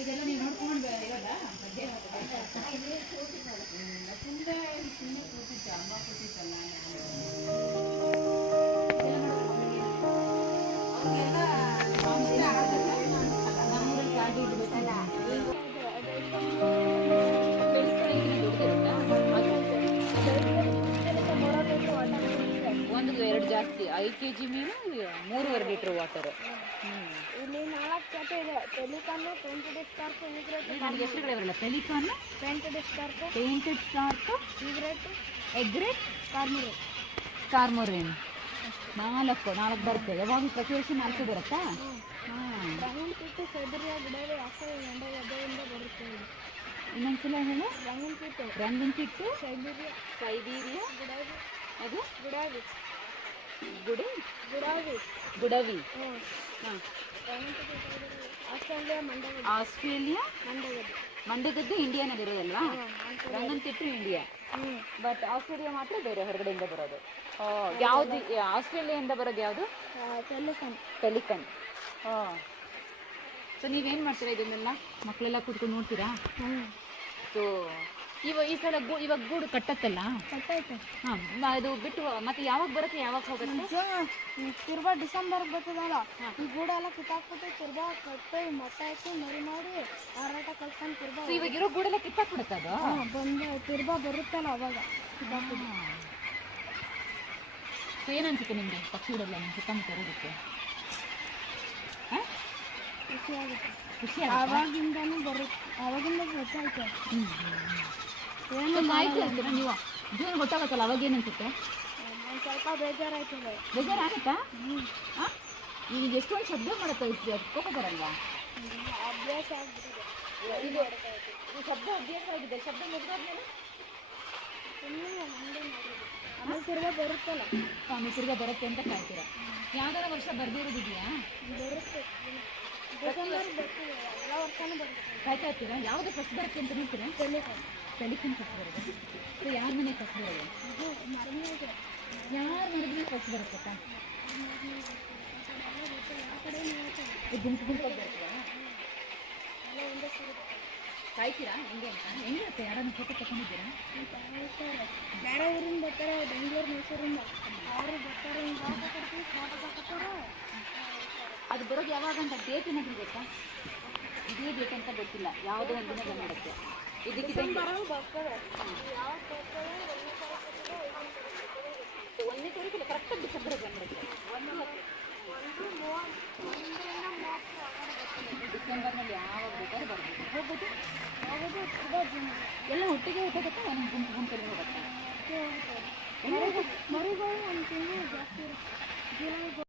ಇದೆಲ್ಲ ನೀವು ನೋಡ್ಕೊಂಡು ಇವಾಗ ಸುಮ್ಮನೆ ಕೂತಿದ್ದ ಅಮ್ಮ ಕೂತಿತ್ತಲ್ಲ ನಮ್ಮೂರಲ್ಲಿ ಗಾಡಿ ಇಡ್ಬೇಕಲ್ಲ ಒಂದು 2 ಜಾಸ್ತಿ 5 kg ಮೀನು 3.5 ಲೀಟರ್ ವಾಟರ್. ಇಲ್ಲಿ 4 ಜಾತಿ ಇದೆ. ಪೆಲಿಕಾನು, ಪೇಂಟೆಡ್ ಸ್ಕಾರ್ಪ್, ಈಗ್ರೆಟ್. ನನಗೆ ಹೆಸರುಗಳೇ ಬರಲ್ಲ. ಪೆಲಿಕಾನು, ಪೇಂಟೆಡ್ ಸ್ಕಾರ್ಪ್, ಈಗ್ರೆಟ್, ಎಗ್ರೆಟ್, ಕಾರ್ಮೊರೇನ್. 4 ಬರುತ್ತೆ. ಯಾವಾಗ ಪ್ರತಿ ವರ್ಷ 4 ಬರುತ್ತಾ? Ranganathittu, Siberia, Gudavi, Africa, ಗಡ್ಡೆಯಿಂದ ಬರುತ್ತೆ. ಇನ್ನೊಂದ್ಸಲ ಹೇಳು. ರಂಗನ್ ಪಿಟ್ಟು, ಸೈಬೀರಿಯಾ, ಅದು ಗುಡವಿ. ಆಸ್ಟ್ರೇಲಿಯಾ, ಮಂಡಗದ್ದು ಇಂಡಿಯಾನಲ್ಲಿರೋದಲ್ವಾ? Ranganathittu India, but Australia ಮಾತ್ರ ಬೇರೆ ಹೊರಗಡೆಯಿಂದ ಬರೋದು. ಯಾವ್ದು ಆಸ್ಟ್ರೇಲಿಯಾದಿಂದ ಬರೋದು? ಯಾವುದು? ಪೆಲಿಕನ್. ಸೊ ನೀವೇನು ಮಾಡ್ತೀರಾ ಇದನ್ನೆಲ್ಲ? ಮಕ್ಕಳೆಲ್ಲ ಕೂತ್ಕೊಂಡು ನೋಡ್ತೀರಾ? ಸೊ ಈ ಸಲ ಇವಾಗ ಗೂಡು ಕಟ್ಟತ್ತಲ್ಲ? ಹಾಂ, ಅದು ಬಿಟ್ಟು ಮತ್ತೆ ಯಾವಾಗ ಬರುತ್ತೆ, ಯಾವಾಗ ಹೋಗುತ್ತೆ? ತಿರ್ಗಾ ಡಿಸೆಂಬರ್ಗೆ ಬರ್ತದಲ್ಲ, ಈ ಗೂಡು ಎಲ್ಲ ಕಿತ್ತಾಕ್ಬಿಟ್ಟು ತಿರ್ಗಾ ಕಟ್ಟಿ ಮೊಟ್ಟೆ ಹಾಕಿ ಮರಿ ಮಾಡಿ ಹಾರಾಟ ಕಳ್ಕೊಂಡು ತಿರ್ಗಾ ಇವಾಗ ಇರೋ ಗೂಡೆಲ್ಲ ಕಿತ್ತಾಕ್ಬಿಡುತ್ತೆ ಅದು? ಬಂದು ತಿರ್ಗಾ ಬರುತ್ತಲ್ಲ ಅವಾಗ ಕಿತ್ತಾಕ್ಬಿಟ್ಟು. ಸೊ ಏನನ್ಸುತ್ತೆ ನಿಮಗೆ ಪಕ್ಷಿಗಳೆಲ್ಲ ನಿಮ್ಮ ಸುತ್ತಮುತ್ತ ಇರೋದಕ್ಕೆ? ಖುಷಿ ಆವಾಗಿಂದನೂ ಬರುತ್ತೆ, ಆವಾಗಿಂದ ಗೊತ್ತಾಯ್ತು. ಏನು ಆಯ್ತು ಅಂತೀರಾ ನೀವು? ಜೀವನ ಗೊತ್ತಾಗತ್ತಲ್ಲ, ಅವಾಗ ಏನನ್ಸುತ್ತೆ? ಸ್ವಲ್ಪ ಬೇಜಾರಾಯ್ತದೆ. ಬೇಜಾರಾಗುತ್ತಾ? ಈಗ ಎಷ್ಟೊಂದು ಶಬ್ದ ಮಾಡುತ್ತೆ, ಕೋಪ ಬರಲ್ವಾ? ಅಭ್ಯಾಸ ಆಗ್ಬಿಟ್ಟಿದೆ. ಇದು ಈ ಶಬ್ದ ಅಭ್ಯಾಸ ಆಗಿದೆ. ಶಬ್ದ ಮುಗಿದೋದ್ಮೇಲೆ ಆಮೇಲೆ ತಿರ್ಗಾ ಬರುತ್ತಲ್ಲ, ಆಮೇಲೆ ತಿರ್ಗಾ ಬರುತ್ತೆ ಅಂತ ಕಾಯ್ತೀರಾ? ಯಾವ್ದಾರ ವರ್ಷ ಬರ್ದಿರೋದಿದೆಯಾ? ಬರುತ್ತೆ, ಡಿಸೆಂಬರ್ ಬರ್ತೀವಿ, ಎಲ್ಲ ವರ್ಷನೂ ಬರುತ್ತೆ. ಕಾಯ್ತಾ ಇರ್ತೀರಾ? ಯಾವುದು ಫಸ್ಟ್ ಬರುತ್ತೆ ಅಂತ ನೋಡ್ತೀರಾ? ಪೆಲಿಕನ್ ಫಸ್ಟ್ ಬರುತ್ತೆ. ಸೊ ಯಾರ ಮನೆ ಫಸ್ಟ್ ಬರೋದು? ಯಾರ ಮನೆಗೆ ಫಸ್ಟ್ ಬರುತ್ತಪ್ಪ? ಗುಂಪು ಗುಂಪಾಗಿ ಬರ್ತೀರಾ? ಕಾಯ್ತೀರಾ ಹೆಂಗೆ ಅಂತ? ಹೆಂಗಿರುತ್ತೆ? ಯಾರನ್ನ ಫೋಟೋ ತಗೊಂಡಿದ್ದೀರಾ? ಬೇರೆ ಊರಿಂದ ಬರ್ತಾರೆ, ಬೆಂಗಳೂರು, ಮೈಸೂರಿಂದ ಅವರು ಬರ್ತಾರೆ. ಅದು ಬರೋದು ಯಾವಾಗ ಅಂತ ಡೇಟ್ ಏನಾದರೂ ಗೊತ್ತಾ? ಇದೇ ಡೇಟ್ ಅಂತ ಗೊತ್ತಿಲ್ಲ, ಯಾವುದೋ ಒಂದು ದಿನ ಬಂದ್ಬಿಡುತ್ತೆ. ಇದಕ್ಕೆ ಬರ್ತಾರೆ. 1ನೇ ತಾರೀಕು ಕರೆಕ್ಟಾಗಿ ಡಿಸೆಂಬರ್ ಬಂದ್ಬಿಡುತ್ತೆ. ಡಿಸೆಂಬರ್ನಲ್ಲಿ ಯಾವಾಗ ಬೇಕಾದ್ರೂ ಬರ್ಬೋದು, ಹೋಗ್ಬೋದು. ಹೋಗೋದು ಎಲ್ಲ ಒಟ್ಟಿಗೆ ಹೋಗೋದಕ್ಕೆ ಒಂದೊಂದು ಗುಂಪು